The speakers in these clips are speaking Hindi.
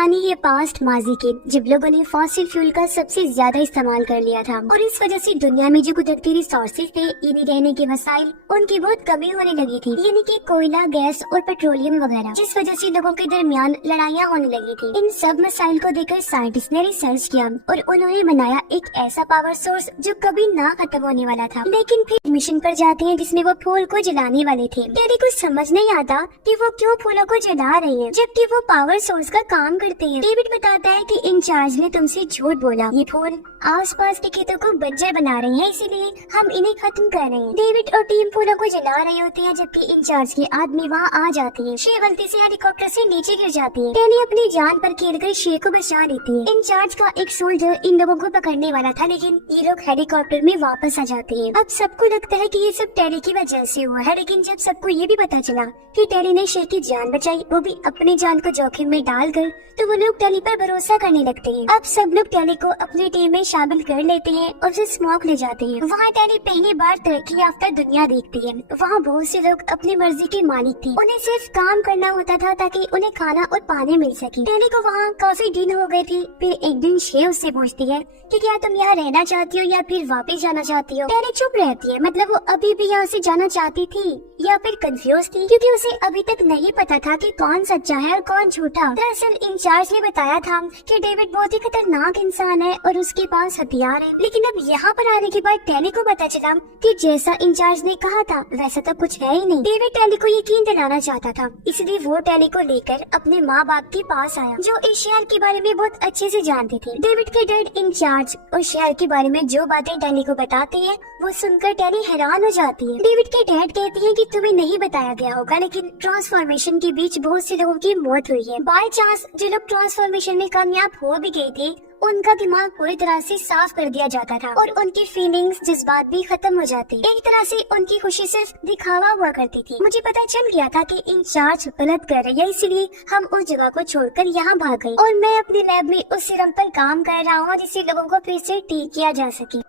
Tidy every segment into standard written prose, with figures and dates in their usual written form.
कहानी ये पास्ट माजी की, जब लोगों ने फॉसिल फ्यूल का सबसे ज्यादा इस्तेमाल कर लिया था और इस वजह से दुनिया में जो कुदरती रिसोर्सेज थे, यानी रहने के वसाइल, उनकी बहुत कमी होने लगी थी, यानी कि कोयला, गैस और पेट्रोलियम वगैरह, जिस वजह से लोगों के दरमियान लड़ाइयाँ होने लगी थी। इन सब मसाइल को देखकर साइंटिस्ट ने रिसर्च किया और उन्होंने बनाया एक ऐसा पावर सोर्स जो कभी ना खत्म होने वाला था। लेकिन फिर मिशन पर जाते हैं जिसमें वो फूल को जलाने वाले थे। डैडी को समझ नहीं आता कि वो क्यों फूलों को जला रहे हैं जबकि वो पावर सोर्स का काम करते हैं। डेविड बताता है कि इंचार्ज ने तुमसे झूठ बोला, ये फूल आसपास के खेतों को बंजर बना रहे हैं, इसीलिए हम इन्हें खत्म कर रहे हैं। डेविड और टीम फूलों को जला रहे होते हैं जबकि इंचार्ज के आदमी वहाँ आ जाते हैं। शे गलती से हेलीकॉप्टर से नीचे गिर जाती है। टैनी अपनी जान पर खेलकर शे को बचा लेती है। इंचार्ज का एक सोल्जर इन लोगों को पकड़ने वाला था, लेकिन ये लोग हेलीकॉप्टर में वापस आ जाते हैं। अब सबको लगता है कि ये सब टैनी की वजह से हुआ है, लेकिन जब सबको ये भी पता चला कि टैनी ने शे की जान बचाई, वो भी अपनी जान को जोखिम में डालकर, तो वो लोग टैनी पर भरोसा करने लगते हैं। अब सब लोग टैनी को अपनी टीम में शामिल कर लेते हैं और उसे स्मोक ले जाते हैं। वहाँ टैनी पहली बार तरक्की याफ्ता दुनिया देखती है। वहाँ बहुत से लोग अपनी मर्जी के मालिक थे, उन्हें सिर्फ काम करना होता था ताकि उन्हें खाना और पानी मिल सके। टैनी को वहाँ काफी दिन हो गए थे। फिर एक दिन शे उससे पूछती है कि क्या तुम यहाँ रहना चाहती हो या फिर वापस जाना चाहती हो। टैनी चुप रहती है, मतलब वो अभी भी यहाँ से जाना चाहती थी या फिर कंफ्यूज थी, क्योंकि उसे अभी तक नहीं पता था कि कौन सच्चा है और कौन झूठा। दरअसल इंचार्ज ने बताया था कि डेविड बहुत ही खतरनाक इंसान है और उसके पास हथियार है, लेकिन अब यहाँ पर आने के बाद टैनी को पता चला कि जैसा इंचार्ज ने कहा था वैसा तो कुछ है ही नहीं। डेविड टैनी को यकीन दिलाना चाहता था, इसलिए वो टैनी को लेकर अपने माँ बाप के पास आया, जो इस शहर के बारे में बहुत अच्छे से जानते थे। डेविड के डैड इंचार्ज और शहर के बारे में जो बातें टैनी को बताते हैं वो सुनकर टैनी हैरान हो जाती है। डेविड के डैड कहती है कि तुम्हें नहीं बताया गया होगा, लेकिन ट्रांसफॉर्मेशन के बीच बहुत से लोगों की मौत हुई है। बाय चांस जो लोग ट्रांसफॉर्मेशन में कामयाब हो भी गए थे, उनका दिमाग पूरी तरह से साफ कर दिया जाता था और उनकी फीलिंग्स, जज्बात भी खत्म हो जाते। एक तरह से उनकी खुशी सिर्फ दिखावा हुआ करती थी। मुझे पता चल गया था कि इंचार्ज गलत कर रही है, इसलिए हम उस जगह को छोड़कर यहाँ भाग गए और मैं अपनी लैब में उस सिरम पर काम कर रहा हूँ जिससे लोगों को फिर से ठीक किया जा सके।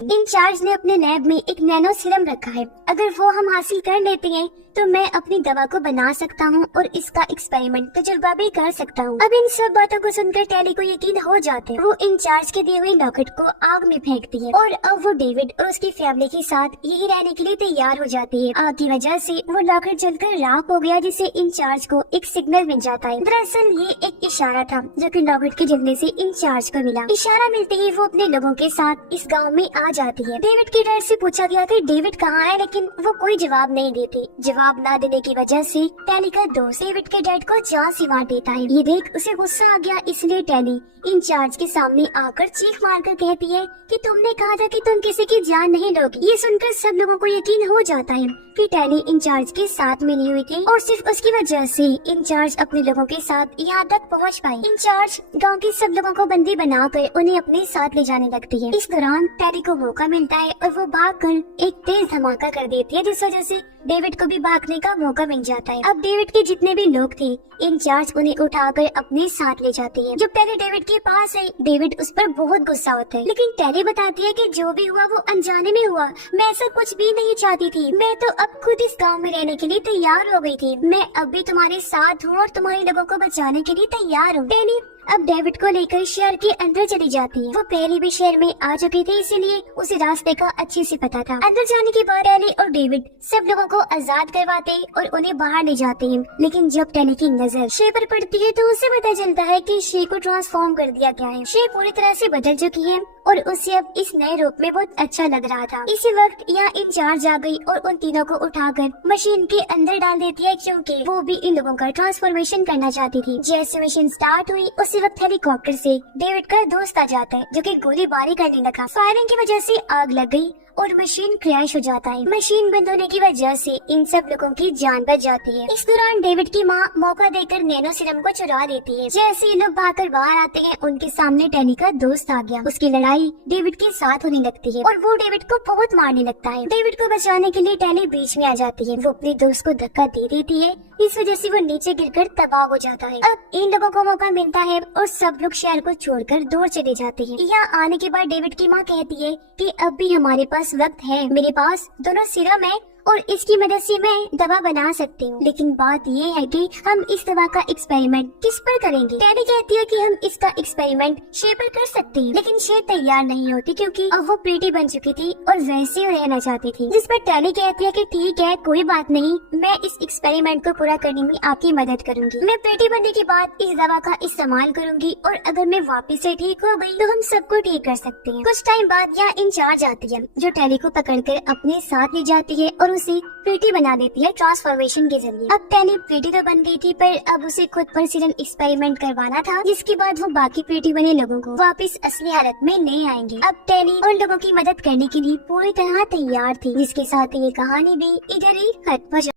इंचार्ज ने अपने लैब में एक नैनो सीरम रखा है, अगर वो हम हासिल कर लेते हैं तो मैं अपनी दवा को बना सकता हूँ और इसका एक्सपेरिमेंट तजुर्बा भी कर सकता हूँ। अब इन सब बातों को सुनकर टैनी को यकीन हो जाता है। वो इंचार्ज के दिए हुए लॉकेट को आग में फेंकती है और अब वो डेविड और उसकी फैमिली के साथ यही रहने के लिए तैयार हो जाती है। आग की वजह से वो लॉकेट जलकर राख हो गया, जिससे इंचार्ज को एक सिग्नल मिल जाता है। दरअसल ये एक इशारा था जो कि लॉकेट के जलने से इंचार्ज को मिला। इशारा मिलते ही वो अपने लोगों के साथ इस गाँव में आ जाती है। डेविड के डैड से पूछा गया कि डेविड कहाँ है, लेकिन वो कोई जवाब नहीं देते। जवाब न देने की वजह से टैनी का दोस्त डेविड के डैड को जान से मार देता है। ये देख उसे गुस्सा आ गया, इसलिए टैनी इंचार्ज के सामने आकर चीख मारकर कहती है कि तुमने कहा था कि तुम किसी की जान नहीं लोगी। ये सुनकर सब लोगों को यकीन हो जाता है कि टैनी इंचार्ज के साथ मिली हुई थी और सिर्फ उसकी वजह से इंचार्ज अपने लोगों के साथ यहाँ तक पहुँच पाई। इंचार्ज गाँव के सब लोगों को बंदी बनाकर उन्हें अपने साथ ले जाने लगती है। इस दौरान टैनी को मौका मिलता है और वो भागकर एक तेज धमाका कर देती है, जिस वजह से डेविड को भी भागने का मौका मिल जाता है। अब डेविड के जितने भी लोग थे, इंचार्ज उन्हें उठाकर अपने साथ ले जाती है। जब टैनी डेविड के पास आई, डेविड उस पर बहुत गुस्सा होता है, लेकिन टैनी बताती है कि जो भी हुआ वो अनजाने में हुआ, मैं ऐसा कुछ भी नहीं चाहती थी। मैं तो अब खुद इस गांव में रहने के लिए तैयार हो गई थी। मैं अब भी तुम्हारे साथ हूँ और तुम्हारे लोगों को बचाने के लिए तैयार हूँ। टैनी अब डेविड को लेकर शहर के अंदर चली जाती है। वो पहले भी शहर में आ चुके थे, इसीलिए उसे रास्ते का अच्छे से पता था। अंदर जाने के बाद टैनी और डेविड सब लोगों को आजाद करवाते और उन्हें बाहर ले जाते हैं। लेकिन जब टैनी की नजर शे पर पड़ती है तो उसे पता चलता है कि शे को ट्रांसफॉर्म कर दिया गया है। शे पूरी तरह से बदल चुकी है और उसे अब इस नए रूप में बहुत अच्छा लग रहा था। इसी वक्त यहाँ इंचार्ज आ गई और उन तीनों को उठाकर मशीन के अंदर डाल देती है, क्योंकि वो भी इन लोगों का ट्रांसफॉर्मेशन करना चाहती थी। जैसे मशीन स्टार्ट हुई उसी वक्त हेलीकॉप्टर से डेविड का दोस्त आ जाता है, जो कि गोलीबारी करने लगा। फायरिंग की वजह से आग लग गई और मशीन क्रैश हो जाता है। मशीन बंद होने की वजह से इन सब लोगों की जान बच जाती है। इस दौरान डेविड की माँ मौका देकर नैनो सीरम को चुरा लेती है। जैसे ये लोग भागकर बाहर आते हैं, उनके सामने टैनी का दोस्त आ गया। उसकी लड़ाई डेविड के साथ होने लगती है और वो डेविड को बहुत मारने लगता है। डेविड को बचाने के लिए टैनी बीच में आ जाती है। वो अपने दोस्त को धक्का दे देती है, इस वजह से वो नीचे गिरकर तबाह हो जाता है। अब इन लोगों को मौका मिलता है और सब लोग शहर को छोड़कर दूर चले जाते हैं। यहाँ आने के बाद डेविड की माँ कहती है कि अब भी हमारे पास वक्त है, मेरे पास दोनों सीरम है और इसकी मदद से मैं दवा बना सकती हूँ। लेकिन बात ये है कि हम इस दवा का एक्सपेरिमेंट किस पर करेंगे। टेली कहती है कि हम इसका एक्सपेरिमेंट शे पर कर सकते हैं, लेकिन शे तैयार नहीं होती क्योंकि अब वो प्रीटी बन चुकी थी और वैसे ही रहना चाहती थी। जिस पर टेली कहती है कि ठीक है, कोई बात नहीं, मैं इस एक्सपेरिमेंट को पूरा करने में आपकी मदद करूंगी। मैं प्रीटी बनने के बाद इस दवा का इस्तेमाल करूंगी और अगर मैं वापस से ठीक हो गई तो हम सबको ठीक कर सकते हैं। कुछ टाइम बाद यहाँ इंचार्ज आती है जो टेली को पकड़कर अपने साथ ले जाती है और उसे प्रीटी बना देती है ट्रांसफॉर्मेशन के जरिए। अब टेली प्रीटी तो बन गई थी, पर अब उसे खुद पर सीरम एक्सपेरिमेंट करवाना था, जिसके बाद वो बाकी प्रीटी बने लोगों को वापस असली हालत में ले आएंगे। अब टेली उन लोगों की मदद करने के लिए पूरी तरह तैयार थी, जिसके साथ ये कहानी भी इधर ही खत्म हो